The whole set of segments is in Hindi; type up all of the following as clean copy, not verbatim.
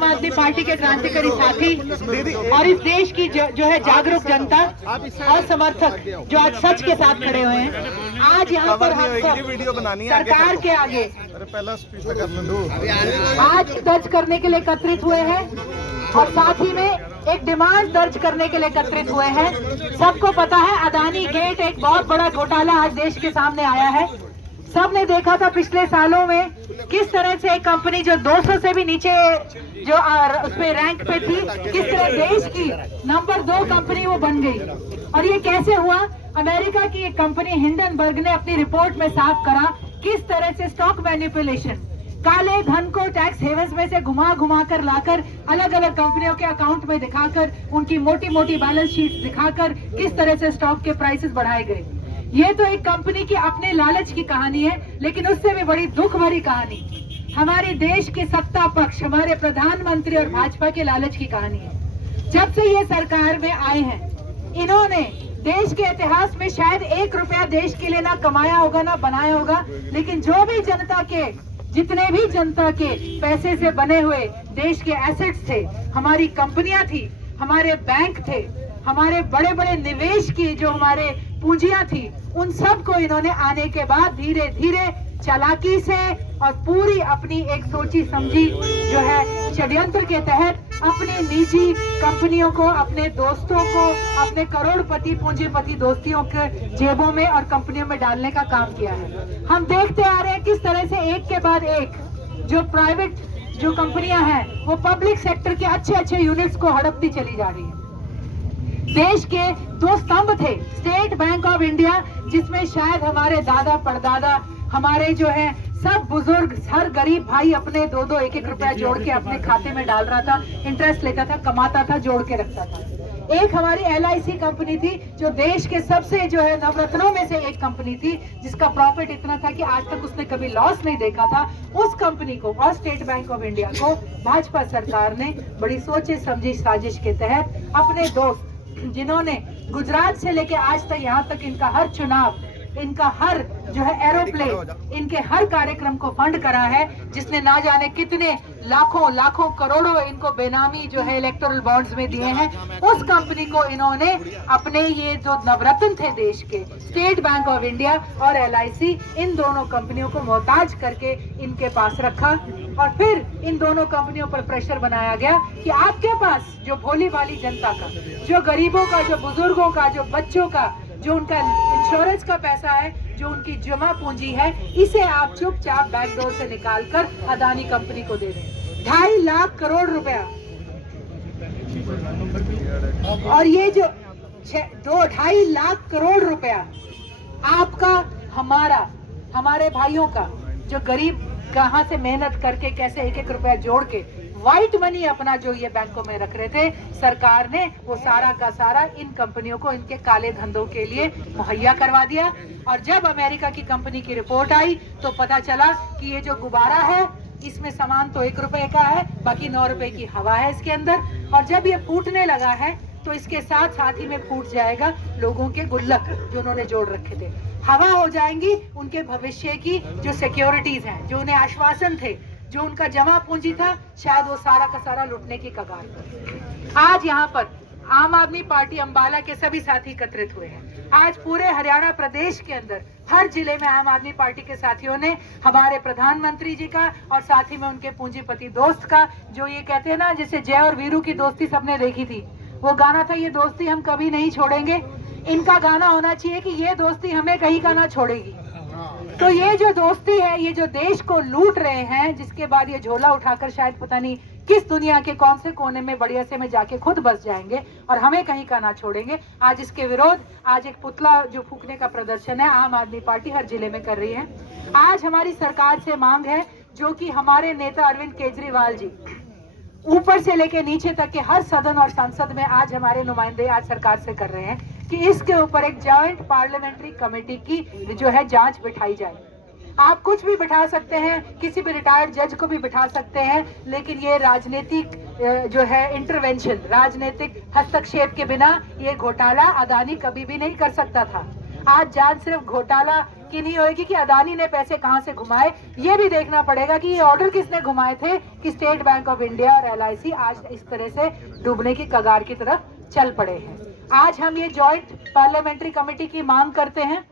आम आदमी पार्टी के क्रांतिकारी साथी और इस देश की जो है जागरूक जनता और समर्थक जो आज सच के साथ खड़े हुए हैं, आज यहाँ पर हम सब सरकार के आगे आज दर्ज करने के लिए एकत्रित हुए हैं और साथ ही में एक डिमांड दर्ज करने के लिए एकत्रित हुए हैं। सबको पता है अदानी गेट एक बहुत बड़ा घोटाला आज देश के सामने आया है। सबने देखा था पिछले सालों में किस तरह से एक कंपनी जो 200 से भी नीचे जो उस पे रैंक पे थी, किस तरह देश की नंबर 2 कंपनी वो बन गई। और ये कैसे हुआ? अमेरिका की एक कंपनी हिंडनबर्ग ने अपनी रिपोर्ट में साफ करा किस तरह से स्टॉक मैनिपुलेशन, काले धन को टैक्स हेवंस में से घुमा कर लाकर अलग अलग कंपनियों के अकाउंट में दिखाकर उनकी मोटी मोटी बैलेंस शीट दिखाकर किस तरह से स्टॉक के प्राइसेस बढ़ाए गए। ये तो एक कंपनी की अपने लालच की कहानी है, लेकिन उससे भी बड़ी दुख भरी कहानी हमारे देश के सत्ता पक्ष, हमारे प्रधानमंत्री और भाजपा के लालच की कहानी है। जब से ये सरकार में आए हैं, इन्होंने देश के इतिहास में शायद 1 रुपया देश के लिए ना कमाया होगा ना बनाया होगा, लेकिन जो भी जनता के, जितने भी जनता के पैसे से बने हुए देश के एसेट्स थे, हमारी कंपनियां थी, हमारे बैंक थे, हमारे बड़े बड़े निवेश की जो हमारे पूंजियां थी, उन सब को इन्होंने आने के बाद धीरे धीरे चालाकी से और पूरी अपनी एक सोची समझी जो है षड्यंत्र के तहत अपने निजी कंपनियों को, अपने दोस्तों को, अपने करोड़पति पूंजीपति दोस्तियों के जेबों में और कंपनियों में डालने का काम किया है। हम देखते आ रहे हैं किस तरह से एक के बाद एक जो प्राइवेट जो कंपनियां हैं वो पब्लिक सेक्टर के अच्छे यूनिट्स को हड़पती चली जा रही है। देश के 2 स्तंभ थे, स्टेट बैंक ऑफ इंडिया, जिसमें शायद हमारे दादा परदादा, हमारे जो है सब बुजुर्ग, हर गरीब भाई अपने 2-2 1-1 रुपया जोड़ के अपने खाते में डाल रहा था, इंटरेस्ट लेता था, कमाता था, जोड़ के रखता था। एक हमारी LIC कंपनी थी जो देश के सबसे जो है नवरत्नों में से एक कंपनी थी, जिसका प्रॉफिट इतना था कि आज तक उसने कभी लॉस नहीं देखा था। उस कंपनी को और स्टेट बैंक ऑफ इंडिया को भाजपा सरकार ने बड़ी सोचे समझी साजिश के तहत अपने दोस्त, जिन्होंने गुजरात से लेके आज तक यहाँ तक इनका हर चुनाव, इनका हर जो है एरोप्लेन, इनके हर कार्यक्रम को फंड करा है, जिसने ना जाने कितने लाखों करोड़ों इनको बेनामी जो है इलेक्टोरल बॉन्ड्स में दिए हैं, उस कंपनी को इन्होंने अपने ये जो नवरत्न थे देश के, स्टेट बैंक ऑफ इंडिया और LIC, इन दोनों कंपनियों को मोहताज करके इनके पास रखा। और फिर इन दोनों कंपनियों पर प्रेशर बनाया गया कि आपके पास जो भोली भाली जनता का, जो गरीबों का, जो बुजुर्गों का, जो बच्चों का, जो उनका इंश्योरेंस का पैसा है, जो उनकी जमा पूंजी है, इसे आप चुपचाप बैकडोर से निकालकर अदानी कंपनी को दे दें। 2.5 लाख करोड़ रुपया। और ये जो 2.5 लाख करोड़ रुपया आपका, हमारा, हमारे भाइयों का, जो गरीब कहां से मेहनत करके कैसे 1-1 रुपया जोड़ के व्हाइट मनी अपना जो ये बैंकों में रख रहे थे, सरकार ने वो सारा का सारा इन कंपनियों को इनके काले धंधों के लिए मुहैया करवा दिया। और जब अमेरिका की कंपनी की रिपोर्ट आई तो पता चला कि ये जो गुब्बारा है, इसमें सामान तो 1 रुपए का है, बाकी 9 रुपए की हवा है इसके अंदर। और जब ये फूटने लगा है तो इसके साथ ही में फूट जाएगा लोगों के गुल्लक जो उन्होंने जोड़ रखे थे, हवा हो जाएंगी उनके भविष्य की जो सिक्योरिटीज हैं, जो उन्हें आश्वासन थे, जो उनका जमा पूंजी था, शायद वो सारा का सारा लुटने की कगार पर। आज यहाँ पर आम आदमी पार्टी अंबाला के सभी साथी एकत्रित हुए हैं। आज पूरे हरियाणा प्रदेश के अंदर हर जिले में आम आदमी पार्टी के साथियों ने हमारे प्रधानमंत्री जी का और साथ ही में उनके पूंजीपति दोस्त का, जो ये कहते हैं ना, जैसे जय और वीरू की दोस्ती सबने देखी थी, वो गाना था, ये दोस्ती हम कभी नहीं छोड़ेंगे। इनका गाना होना चाहिए कि ये दोस्ती हमें कहीं का ना छोड़ेगी। तो ये जो दोस्ती है, ये जो देश को लूट रहे हैं, जिसके बाद ये झोला उठाकर शायद पता नहीं किस दुनिया के कौन से कोने में बढ़िया से में जाके खुद बस जाएंगे और हमें कहीं का ना छोड़ेंगे। आज इसके विरोध, आज एक पुतला जो फूकने का प्रदर्शन है आम आदमी पार्टी हर जिले में कर रही है। आज हमारी सरकार से मांग है, जो कि हमारे नेता अरविंद केजरीवाल जी ऊपर से लेके नीचे तक के हर सदन और संसद में आज हमारे नुमाइंदे आज सरकार से कर रहे हैं कि इसके ऊपर एक जॉइंट पार्लियामेंट्री कमेटी की जो है जांच बिठाई जाए। आप कुछ भी बिठा सकते हैं, किसी भी रिटायर्ड जज को भी बिठा सकते हैं, लेकिन ये राजनीतिक जो है इंटरवेंशन, राजनीतिक हस्तक्षेप के बिना ये घोटाला अदानी कभी भी नहीं कर सकता था। आज जांच सिर्फ घोटाला की नहीं होगी कि अदानी ने पैसे कहां से घुमाए। ये भी देखना पड़ेगा कि ये ऑर्डर किसने घुमाए थे कि स्टेट बैंक ऑफ इंडिया और LIC आज इस तरह से डूबने की कगार की तरफ चल पड़े हैं। आज हम ये जॉइंट पार्लियामेंट्री कमेटी की मांग करते हैं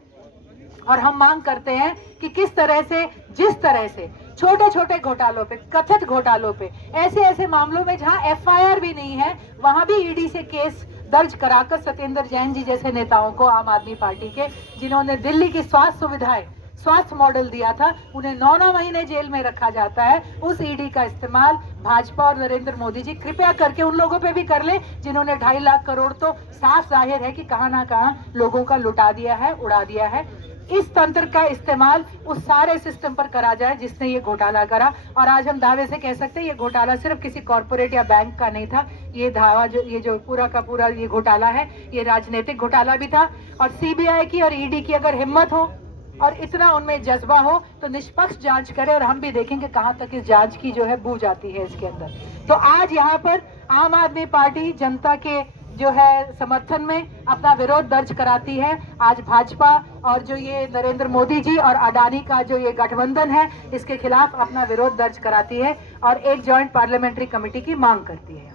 और हम मांग करते हैं कि किस तरह से, जिस तरह से छोटे छोटे घोटालों पे, कथित घोटालों पे, ऐसे ऐसे मामलों में जहां FIR भी नहीं है, वहां भी ED से केस दर्ज कराकर सत्येंद्र जैन जी जैसे नेताओं को, आम आदमी पार्टी के, जिन्होंने दिल्ली की स्वास्थ्य सुविधाएं, स्वास्थ्य मॉडल दिया था, उन्हें 9-9 महीने जेल में रखा जाता है। उस ED का इस्तेमाल भाजपा और नरेंद्र मोदी जी कृपया करके उन लोगों पे भी कर ले जिन्होंने 2.5 लाख करोड़, तो साफ जाहिर है कि कहां ना कहां लोगों का लुटा दिया है, उड़ा दिया है। इस तंत्र का इस्तेमाल उस सारे सिस्टम पर करा जाए जिसने ये घोटाला करा। और आज हम दावे से कह सकते हैं ये घोटाला सिर्फ किसी कॉर्पोरेट या बैंक का नहीं था, ये दावा ये जो पूरा का पूरा ये घोटाला है, ये राजनीतिक घोटाला भी था। और CBI की और ED की अगर हिम्मत हो और इतना उनमें जज्बा हो तो निष्पक्ष जांच करे, और हम भी देखेंगे कहां तक इस जांच की जो है बू जाती है इसके अंदर। तो आज यहाँ पर आम आदमी पार्टी जनता के जो है समर्थन में अपना विरोध दर्ज कराती है। आज भाजपा और जो ये नरेंद्र मोदी जी और अडानी का जो ये गठबंधन है, इसके खिलाफ अपना विरोध दर्ज कराती है और एक जॉइंट पार्लियामेंट्री कमेटी की मांग करती है।